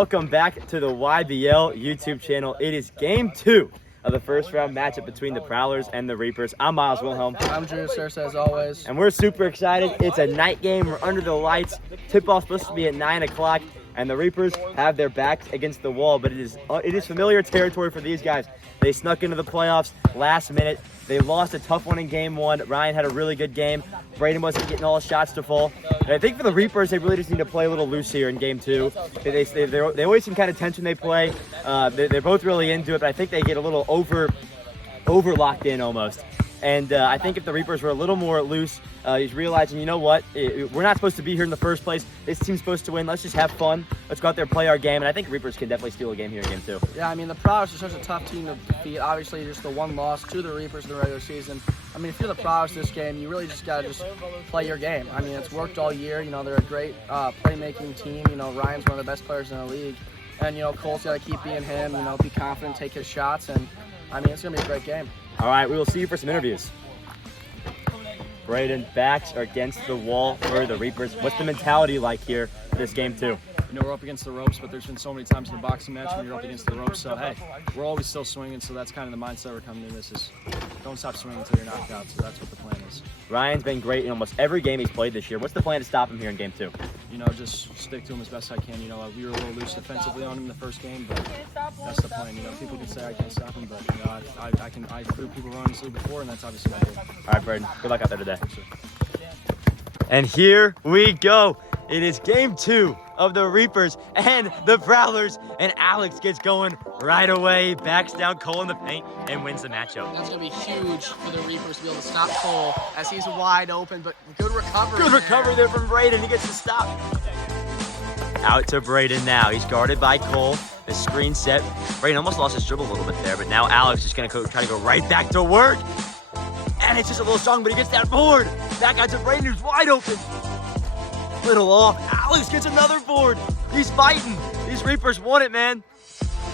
welcome back to the YBL YouTube channel. It is game 2 of the first round matchup between the Prowlers and the Reapers. I'm Miles Wilhelm. I'm Drew Sursa, as always. And we're super excited. It's a night game. We're under the lights. Tip-off supposed to be at 9 o'clock, and the Reapers have their backs against the wall, but it is familiar territory for these guys. They snuck into the playoffs last minute. They lost a tough one in game 1. Ryan had a really good game. Braden wasn't getting all his shots to fall. And I think for the Reapers, they really just need to play a little loose here in game 2. They always seem kind of tense when they play. They're both really into it, but I think they get a little over locked in almost. And I think if the Reapers were a little more loose, he's realizing, you know what, we're not supposed to be here in the first place. This team's supposed to win. Let's just have fun. Let's go out there and play our game. And I think Reapers can definitely steal a game here in game 2. Yeah, I mean, the Prowlers are such a tough team to defeat. Obviously, just the one loss to the Reapers in the regular season. I mean, if you're the Prowlers this game, you really just got to just play your game. I mean, it's worked all year. You know, they're a great playmaking team. You know, Ryan's one of the best players in the league. And, you know, Cole's got to keep being him, you know, be confident, take his shots. And, I mean, it's going to be a great game. All right, we will see you for some interviews. Braden, backs are against the wall for the Reapers. What's the mentality like here for this game 2? You know, we're up against the ropes, but there's been so many times in the boxing match when you're up against the ropes. So, hey, we're always still swinging, so that's kind of the mindset we're coming in. This is don't stop swinging until you're knocked out, so that's what the plan is. Ryan's been great in almost every game he's played this year. What's the plan to stop him here in game 2? You know, just stick to him as best I can. You know, we were a little loose defensively on him in the first game, but that's the plan. You know, people can say I can't stop him, but, you know, I proved people wrong in this league before, and that's obviously my goal. All right, Braden, good luck out there today. And here we go. It is game 2 of the Reapers and the Prowlers, and Alex gets going right away, backs down Cole in the paint, and wins the matchup. That's going to be huge for the Reapers to be able to stop Cole as he's wide open, but good recovery. Good recovery there from Braden. He gets to stop. Out to Braden now. He's guarded by Cole. The screen set. Braden almost lost his dribble a little bit there, but now Alex is going to try to go right back to work. And it's just a little strong, but he gets that board. Back out to Braden, who's wide open. Little off. Alex gets another board. He's fighting. These Reapers want it, man.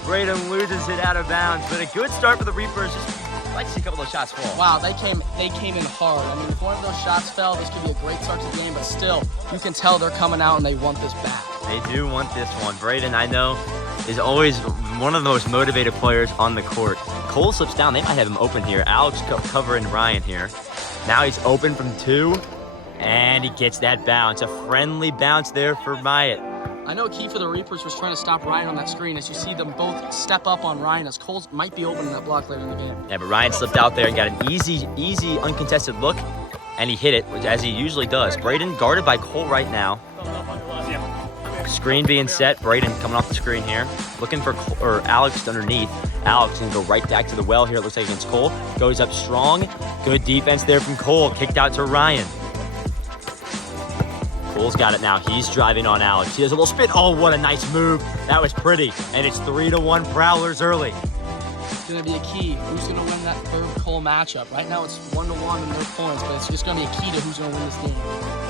Braden loses it out of bounds, but a good start for the Reapers. Just like to see a couple of those shots fall. Wow, they came in hard. I mean, if one of those shots fell, this could be a great start to the game, but still, you can tell they're coming out and they want this back. They do want this one. Braden, I know, is always one of the most motivated players on the court. Cole slips down. They might have him open here. Alex covering Ryan here. Now he's open from 2, and he gets that bounce. A friendly bounce there for Myatt. I know key for the Reapers was trying to stop Ryan on that screen as you see them both step up on Ryan as Cole might be opening that block later in the game. Yeah, but Ryan slipped out there and got an easy, uncontested look, and he hit it, as he usually does. Braden guarded by Cole right now. Screen being set. Braden coming off the screen here. Looking for Alex underneath. Alex going to go right back to the well here, it looks like, against Cole. Goes up strong. Good defense there from Cole. Kicked out to Ryan. Cole's got it now. He's driving on Alex. He does a little spin. Oh, what a nice move. That was pretty. And it's 3-1 Prowlers early. It's going to be a key. Who's going to win that third Cole matchup? Right now it's 1-1 in their points, but it's just going to be a key to who's going to win this game.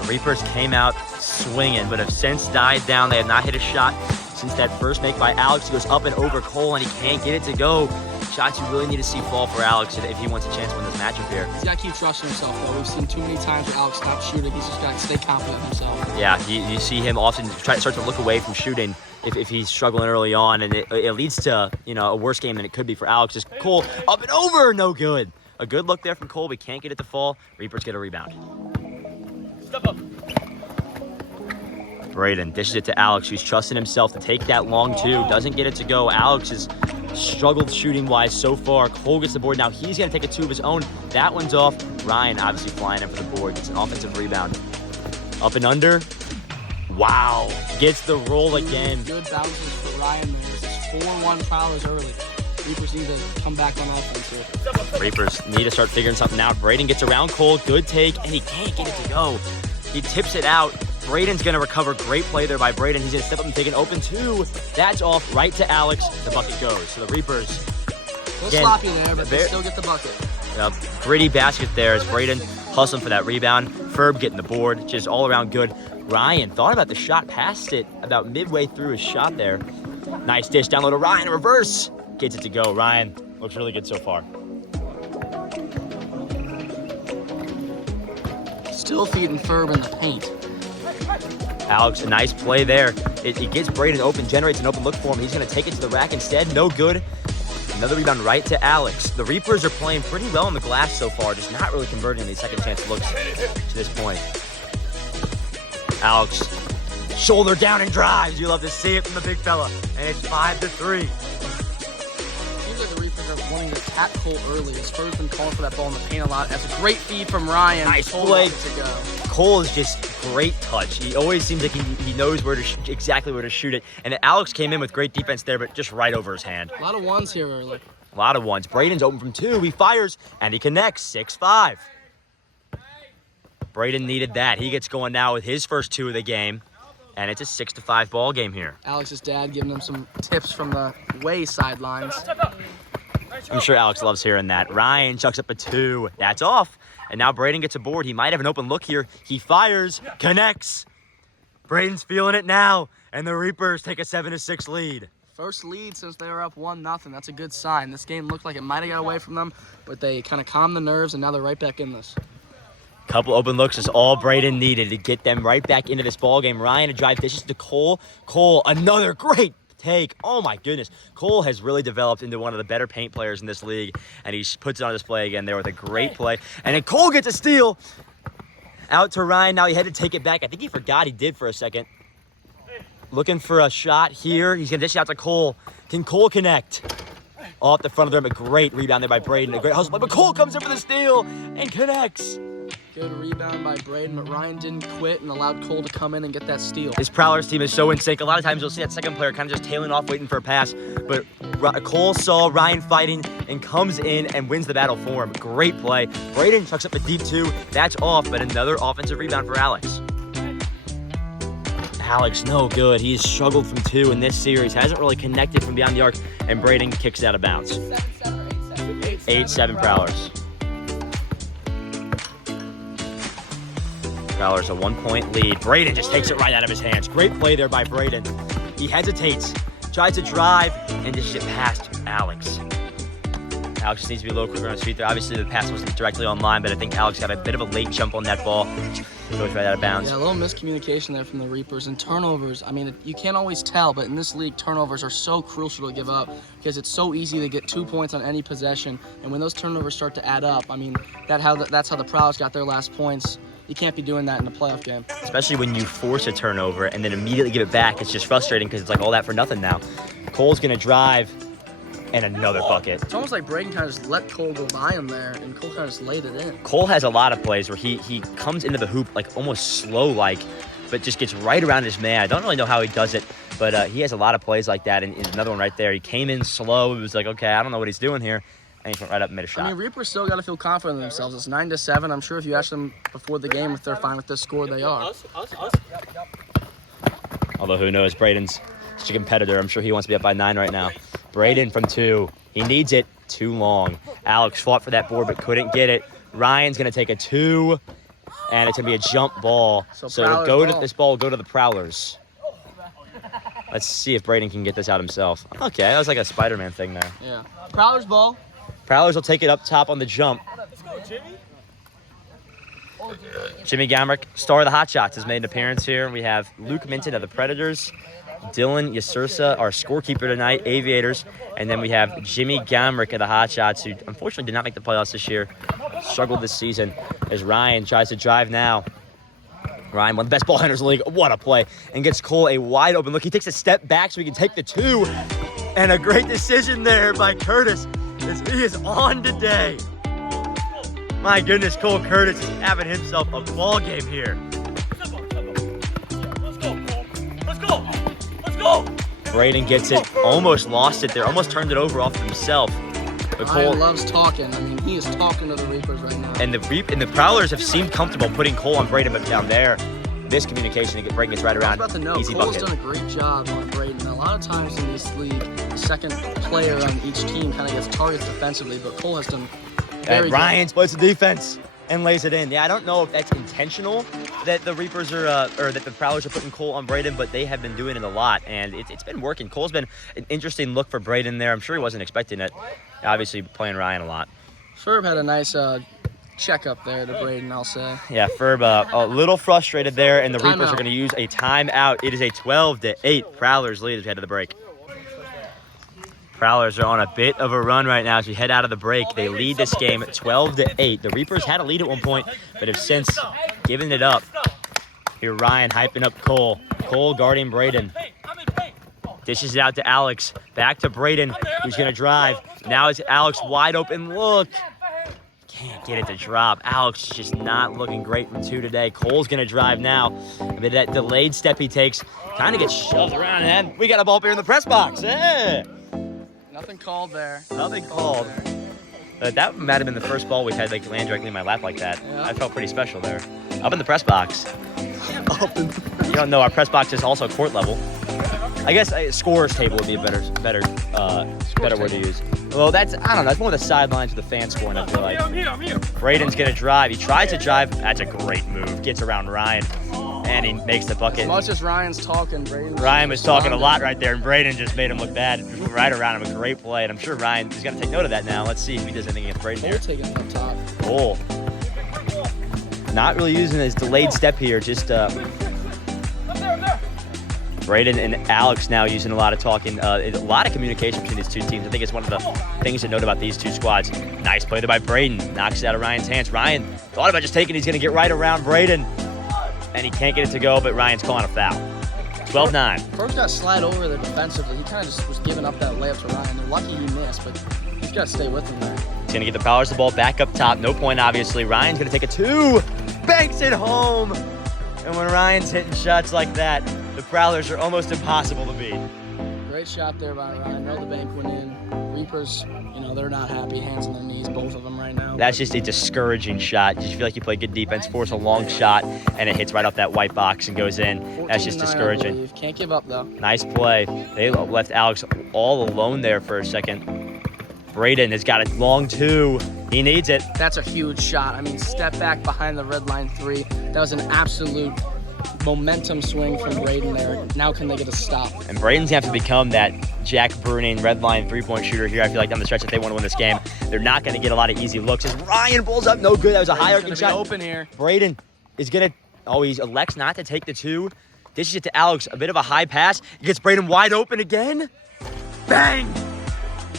The Reapers came out swinging, but have since died down. They have not hit a shot since that first make by Alex. He goes up and over Cole, and he can't get it to go. Shots you really need to see fall for Alex if he wants a chance to win this matchup here. He's got to keep trusting himself, though. We've seen too many times where Alex stops shooting. He's just got to stay confident in himself. Yeah, you see him often start to look away from shooting if he's struggling early on, and it leads to, you know, a worse game than it could be for Alex. Just Cole up and over, no good. A good look there from Cole, but can't get it to fall. Reapers get a rebound. Step up. Braden dishes it to Alex, who's trusting himself to take that long 2. Doesn't get it to go. Alex has struggled shooting-wise so far. Cole gets the board. Now he's going to take a 2 of his own. That one's off. Ryan obviously flying in for the board. Gets an offensive rebound. Up and under. Wow. Gets the roll again. Good bounces for Ryan there. This is 4-1 Prowlers early. Reapers need to come back on offense here. Reapers need to start figuring something out. Braden gets around Cole. Good take, and he can't get it to go. He tips it out. Braden's going to recover. Great play there by Braden. He's going to step up and take an open 2. That's off right to Alex. The bucket goes. So the Reapers. A little sloppy there, but they still get the bucket. Gritty basket there as Braden hustling for that rebound. Ferb getting the board. Just all around good. Ryan thought about the shot, passed it about midway through his shot there. Nice dish down low to Ryan. Reverse. Gets it to go. Ryan looks really good so far. Still feeding Ferb in the paint. Alex, a nice play there. It gets Braden open, generates an open look for him. He's going to take it to the rack instead. No good. Another rebound right to Alex. The Reapers are playing pretty well on the glass so far, just not really converting on these second chance looks to this point. Alex, shoulder down and drives. You love to see it from the big fella. And it's 5-3. Seems like the Reapers are wanting to tap Cole early. His Spurs been calling for that ball in the paint a lot. That's a great feed from Ryan. Nice Cole play. to go. Cole is just great touch. He always seems like he knows exactly where to shoot it. And Alex came in with great defense there, but just right over his hand. A lot of ones here early. A lot of ones. Braden's open from 2. He fires, and he connects. 6-5. Braden needed that. He gets going now with his first 2 of the game, and it's a 6-5 ball game here. Alex's dad giving him some tips from the way sidelines. I'm sure Alex loves hearing that. Ryan chucks up a 2. That's off. And now Braden gets a board. He might have an open look here. He fires, connects. Braden's feeling it now, and the Reapers take a 7-6 lead. First lead since they were up 1-0. That's a good sign. This game looked like it might have got away from them, but they kind of calmed the nerves, and now they're right back in this. Couple open looks is all Braden needed to get them right back into this ball game. Ryan, a drive dishes to Cole. Cole, another great take. Oh my goodness. Cole has really developed into one of the better paint players in this league, and he puts it on display again there with a great play. And then Cole gets a steal. Out to Ryan. Now he had to take it back. I think he forgot he did for a second. Looking for a shot here. He's going to dish it out to Cole. Can Cole connect? Off the front of the rim. A great rebound there by Braden. A great hustle play. But Cole comes in for the steal and connects. Good rebound by Braden, but Ryan didn't quit and allowed Cole to come in and get that steal. This Prowlers team is so in sync. A lot of times you'll see that second player kind of just tailing off, waiting for a pass. But Cole saw Ryan fighting and comes in and wins the battle for him. Great play. Braden chucks up a deep 2. That's off, but another offensive rebound for Alex. Alex, no good. He's struggled from 2 in this series. Hasn't really connected from beyond the arc, and Braden kicks out of bounds. 8-7 Prowlers. Prowlers a 1-point lead. Braden just takes it right out of his hands. Great play there by Braden. He hesitates, tries to drive, and just get past Alex. Alex just needs to be a little quicker on his feet there. Obviously, the pass wasn't directly on line, but I think Alex got a bit of a late jump on that ball. Goes right out of bounds. Yeah, a little miscommunication there from the Reapers. And turnovers, I mean, you can't always tell, but in this league, turnovers are so crucial to give up because it's so easy to get 2 points on any possession. And when those turnovers start to add up, I mean, that's how the Prowlers got their last points. You can't be doing that in a playoff game. Especially when you force a turnover and then immediately give it back. It's just frustrating because it's like all that for nothing now. Cole's going to drive and another bucket. It's almost like Braden kind of just let Cole go by him there, and Cole kind of just laid it in. Cole has a lot of plays where he comes into the hoop like almost slow-like, but just gets right around his man. I don't really know how he does it, but he has a lot of plays like that. And another one right there. He came in slow. It was like, okay, I don't know what he's doing here. And he went right up and made a shot. I mean, Reapers still got to feel confident in themselves. It's 9-7. I'm sure if you ask them before the game if they're fine with this score, they are. Although who knows, Braden's such a competitor. I'm sure he wants to be up by 9 right now. Braden from 2. He needs it. Too long. Alex fought for that board but couldn't get it. Ryan's going to take a 2, and it's going to be a jump ball. So this ball will go to the Prowlers. Let's see if Braden can get this out himself. Okay, that was like a Spider-Man thing there. Yeah. Prowlers ball. Prowlers will take it up top on the jump. Jimmy Gamrick, star of the Hot Shots, has made an appearance here. We have Luke Minton of the Predators, Dylan Yasursa, our scorekeeper tonight, Aviators, and then we have Jimmy Gamrick of the Hot Shots, who unfortunately did not make the playoffs this year, struggled this season, as Ryan tries to drive now. Ryan, one of the best ball handlers in the league, what a play, and gets Cole a wide open look. He takes a step back so he can take the 2, and a great decision there by Curtis, as he is on today. My goodness, Cole Curtis is having himself a ball game here. Let's go. Braden gets it, almost lost it there, almost turned it over off of himself. But Cole loves talking. I mean, he is talking to the Reapers right now. And the Prowlers have seemed comfortable putting Cole on Braden, but down there, this communication, Braden gets right around. I was about to know, easy Cole's bucket. done a great job on Braden. A lot of times in this league, the second player on each team kind of gets targets defensively, but Cole has done very good. Ryan splits the defense and lays it in. Yeah, I don't know if that's intentional that the Reapers are, or that the Prowlers are putting Cole on Braden, but they have been doing it a lot, and it's been working. Cole's been an interesting look for Braden there. I'm sure he wasn't expecting it. Obviously playing Ryan a lot. Ferb had a nice check up there to Braden, I'll say. Yeah, Ferb a little frustrated there, and the Timeout. Reapers are going to use a timeout. It is a 12-8 Prowlers lead as we head to the break. Prowlers are on a bit of a run right now as we head out of the break. They lead this game 12-8. The Reapers had a lead at one point, but have since given it up. Here Ryan hyping up Cole. Cole guarding Braden. Dishes it out to Alex. Back to Braden, who's going to drive. Now it's Alex wide open look. Can't get it to drop. Alex is just not looking great from 2 today. Cole's going to drive now. A bit of that delayed step he takes kind of gets shoved around, and we got a ball up here in the press box. Yeah. Nothing called there. Nothing called. That might have been the first ball we've had like land directly in my lap like that. Yeah. I felt pretty special there. Up in the press box. You don't know, our press box is also court level. I guess a scorer's table would be a better word to use. Well, I don't know. That's more the sidelines of the fan scoring, I feel like. I'm here. Braden's going to drive. He tries to drive. That's a great move. Gets around Ryan, and he makes the bucket. As much as Ryan's talking, Ryan was talking a lot right there, and Braden just made him look bad. Right around him, a great play, and I'm sure Ryan is going to take note of that now. Let's see if he does anything against Braden Cole here. taking it up top. Cole. Not really using his delayed step here, just Braden and Alex now using a lot of talking, a lot of communication between these two teams. I think it's one of the things to note about these two squads. Nice play there by Braden. Knocks it out of Ryan's hands. Ryan thought about just taking it. He's going to get right around Braden. And he can't get it to go, but Ryan's calling a foul. 12-9. First got to slide over there defensively. He kind of just was giving up that layup to Ryan. They're lucky he missed, but he's got to stay with him there. He's going to get the Prowlers the ball back up top. No point, obviously. Ryan's going to take a 2. Banks it home. And when Ryan's hitting shots like that, the Prowlers are almost impossible to beat. Great shot there by Ryan. No, the bank went in. Reapers, they're not happy. Hands on their knees, both of them right now. That's just a discouraging shot. You feel like you play good defense, force a long shot, and it hits right off that white box and goes in. That's just 14-9, discouraging. Can't give up, though. Nice play. They left Alex all alone there for a second. Braden has got a long 2. He needs it. That's a huge shot. I mean, step back behind the red line 3. That was an absolute momentum swing from Braden there. Now can they get a stop? And Braden's going to have to become that Jack Bruning red line three-point shooter here. I feel like down the stretch if they want to win this game, they're not going to get a lot of easy looks. As Ryan pulls up, no good. That was a high-arcing shot. Open here. Braden is going to, he elects not to take the 2. Dishes it to Alex, a bit of a high pass. He gets Braden wide open again. Bang!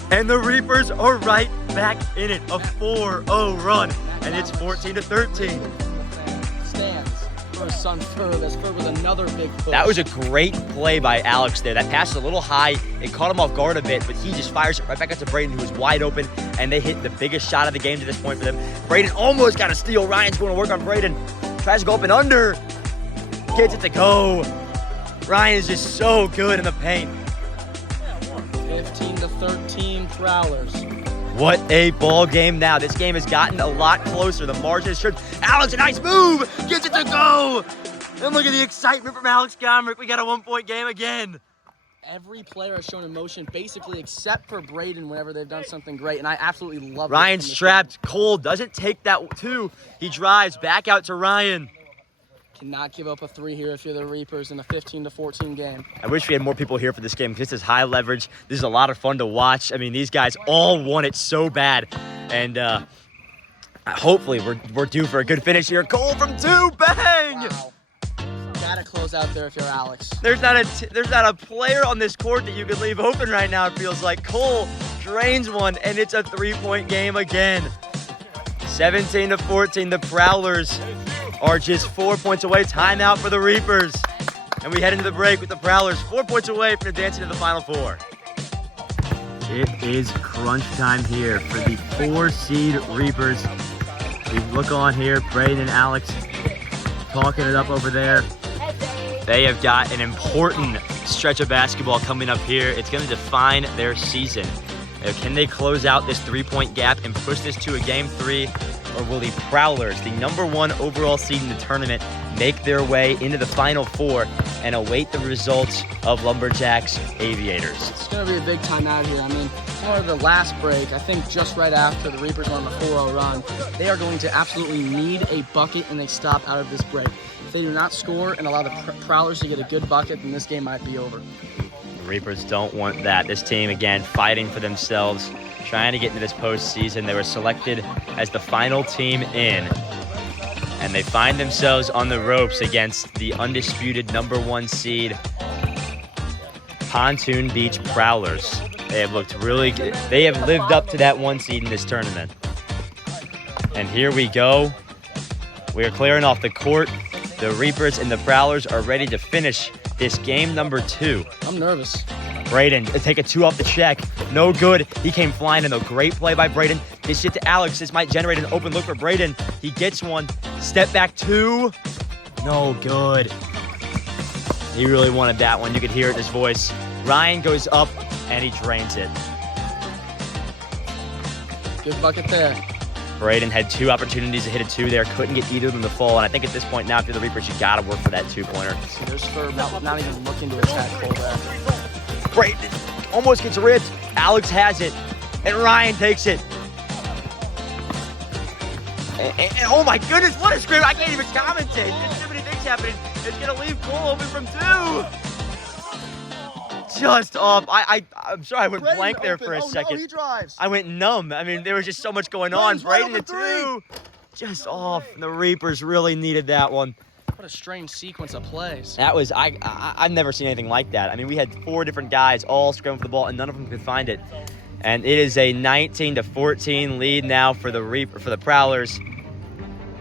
And the Reapers are right back in it. A 4-0 run. And it's 14-13. Stands for his son Ferb, as Ferb with another big push. That was a great play by Alex there. That pass is a little high. It caught him off guard a bit, but he just fires it right back out to Braden, who was wide open, and they hit the biggest shot of the game to this point for them. Braden almost got a steal. Ryan's going to work on Braden. Tries to go up and under. Gets it to go. Ryan is just so good in the paint. 15-13 Prowlers. What a ball game now. This game has gotten a lot closer. The margin is short. Alex, a nice move. Gets it to go. And look at the excitement from Alex Gomrick. We got a 1-point game again. Every player has shown emotion, basically, except for Braden whenever they've done something great, and I absolutely love it. Ryan's strapped. Cole doesn't take that 2. He drives back out to Ryan. Cannot give up a 3 here if you're the Reapers in a 15-14 game. I wish we had more people here for this game because this is high leverage. This is a lot of fun to watch. I mean, these guys all want it so bad. And hopefully we're due for a good finish here. Cole from 2, bang! Wow. Gotta close out there if you're Alex. There's not a player on this court that you could leave open right now, it feels like. Cole drains one, and it's a 3-point game again. 17-14, the Prowlers are just 4 points away. Timeout for the Reapers. And we head into the break with the Prowlers 4 points away from advancing to the Final Four. It is crunch time here for the 4-seed Reapers. We look on here, Braden and Alex talking it up over there. They have got an important stretch of basketball coming up here. It's going to define their season. Can they close out this 3-point gap and push this to a Game 3? Or will the Prowlers, the #1 overall seed in the tournament, make their way into the Final Four and await the results of Lumberjacks Aviators? It's going to be a big time out here. I mean, for the last break, I think just right after the Reapers went on the 4-0 run, they are going to absolutely need a bucket, and they stop out of this break. If they do not score and allow the Prowlers to get a good bucket, then this game might be over. The Reapers don't want that. This team, again, fighting for themselves, trying to get into this postseason. They were selected as the final team in, and they find themselves on the ropes against the undisputed #1 seed Pontoon Beach Prowlers. They have looked really good. They have lived up to that 1 seed in this tournament. And here we go. We are clearing off the court. The Reapers and the Prowlers are ready to finish this game number 2. I'm nervous. Braden, take a 2 off the check. No good. He came flying in, though. Great play by Braden. This shit to Alex. This might generate an open look for Braden. He gets one. Step back 2. No good. He really wanted that one. You could hear it in his voice. Ryan goes up, and he drains it. Good bucket there. Braden had 2 opportunities to hit a 2 there. Couldn't get either of them to fall. And I think at this point now, if you're the Reapers, you got to work for that 2-pointer. There's for not even looking to attack Cole there. Braden almost gets ripped. Alex has it, and Ryan takes it. And oh my goodness, what a scream. I can't even commentate. There's too many things happening. It's going to leave Cole open from 2. Just off. I'm sorry I went Braden blank there open. for a second. No, he drives. I went numb. I mean, there was just so much going on. Braden's Braden right at open 2. Just off. The Reapers really needed that one. What a strange sequence of plays. That was, I've never seen anything like that. I mean, we had 4 different guys all scrambling for the ball, and none of them could find it. And it is a 19-14 lead now for the Prowlers.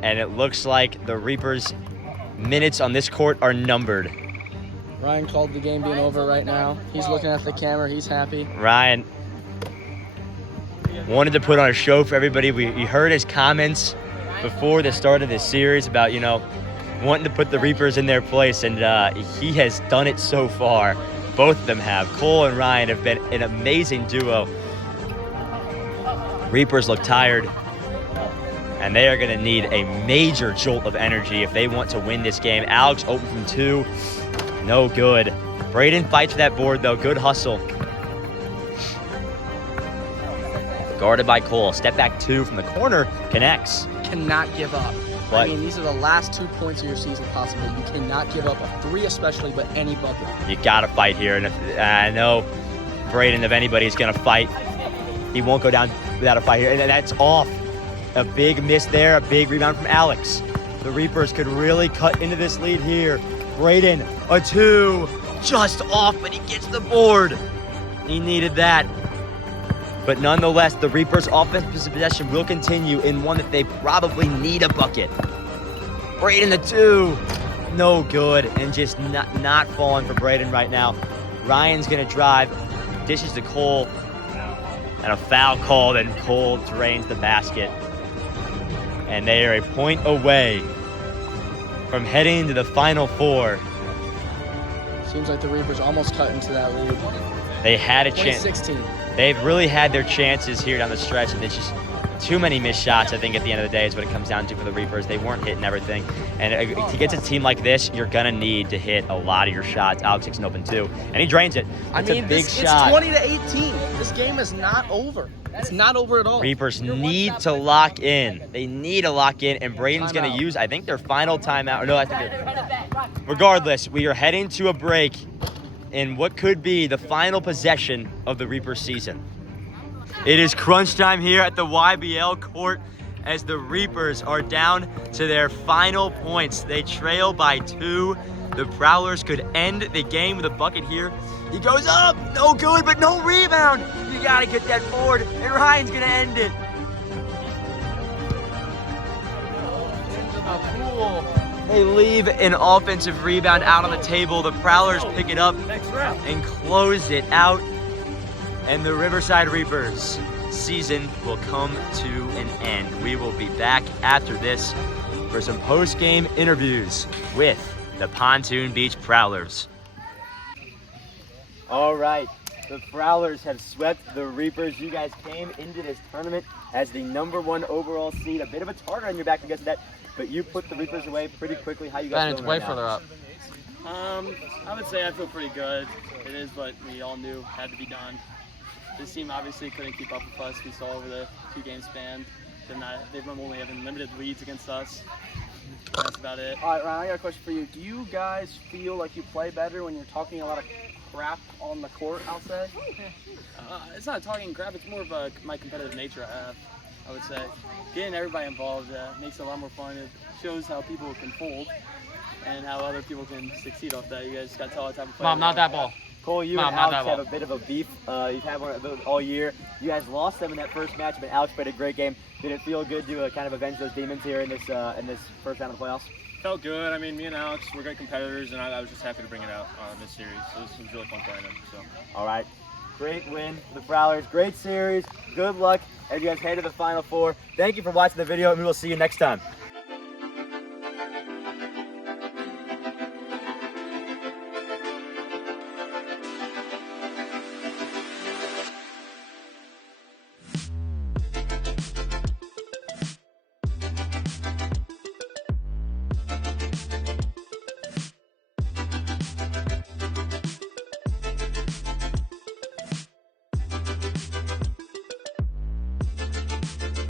And it looks like the Reapers' minutes on this court are numbered. Ryan called the game being over right now. He's looking at the camera. He's happy. Ryan wanted to put on a show for everybody. We heard his comments before the start of this series about, wanting to put the Reapers in their place, and he has done it so far. Both of them have. Cole and Ryan have been an amazing duo. Reapers look tired, and they are going to need a major jolt of energy if they want to win this game. Alex open from 2. No good. Braden fights for that board, though. Good hustle. Guarded by Cole. Step back 2 from the corner. Connects. Cannot give up. What? I mean, these are the last 2 points of your season possibly. You cannot give up a 3 especially, but any bucket. You got to fight here. And I know Braden, if anybody, is going to fight. He won't go down without a fight here. And that's off. A big miss there. A big rebound from Alex. The Reapers could really cut into this lead here. Braden, a 2. Just off, but he gets the board. He needed that. But nonetheless, the Reapers' offensive possession will continue in one that they probably need a bucket. Braden, the 2. No good, and just not falling for Braden right now. Ryan's going to drive, dishes to Cole, and a foul called, and Cole drains the basket. And they are a point away from heading to the Final 4. Seems like the Reapers almost cut into that lead. They had a chance. 2016. They've really had their chances here down the stretch, and it's just too many missed shots, I think, at the end of the day is what it comes down to for the Reapers. They weren't hitting everything. And to get to a team like this, you're going to need to hit a lot of your shots. Alex takes an open 2, and he drains it. It's a big shot. It's 20-18. This game is not over. It's not over at all. Reapers need to lock in. They need to lock in, and Braden's going to use, I think, their final timeout. Or no, I think regardless, we are heading to a break in what could be the final possession of the Reaper season. It is crunch time here at the YBL court as the Reapers are down to their final points. They trail by 2. The Prowlers could end the game with a bucket here. He goes up, no good, but no rebound. You gotta get that board, and Ryan's gonna end it. They leave an offensive rebound out on the table. The Prowlers pick it up and close it out. And the Riverside Reapers season will come to an end. We will be back after this for some post-game interviews with the Pontoon Beach Prowlers. All right, the Prowlers have swept the Reapers. You guys came into this tournament as the #1 overall seed. A bit of a target on your back because of that, but you put the Reapers away pretty quickly. How you guys feeling right now? further up. I would say I feel pretty good. It is what we all knew had to be done. This team obviously couldn't keep up with us. We saw over the 2-game span. They've only having limited leads against us. That's about it. All right, Ryan, I got a question for you. Do you guys feel like you play better when you're talking a lot of crap on the court, I'll say. It's not talking crap. It's more of my competitive nature I have, I would say. Getting everybody involved makes it a lot more fun. It shows how people can fold and how other people can succeed off that. You guys got to tell all the type of player. Mom, not that ball. Cole, you Mom, and not Alex that have a bit of a beef. You've had one of those all year. You guys lost them in that first match, but Alex played a great game. Did it feel good to kind of avenge those demons here in this first round of the playoffs? Felt good. I mean, me and Alex, we're great competitors, and I was just happy to bring it out in this series. So this was really fun playing them. So. All right. Great win for the Prowlers. Great series. Good luck as you guys head to the Final Four. Thank you for watching the video, and we will see you next time.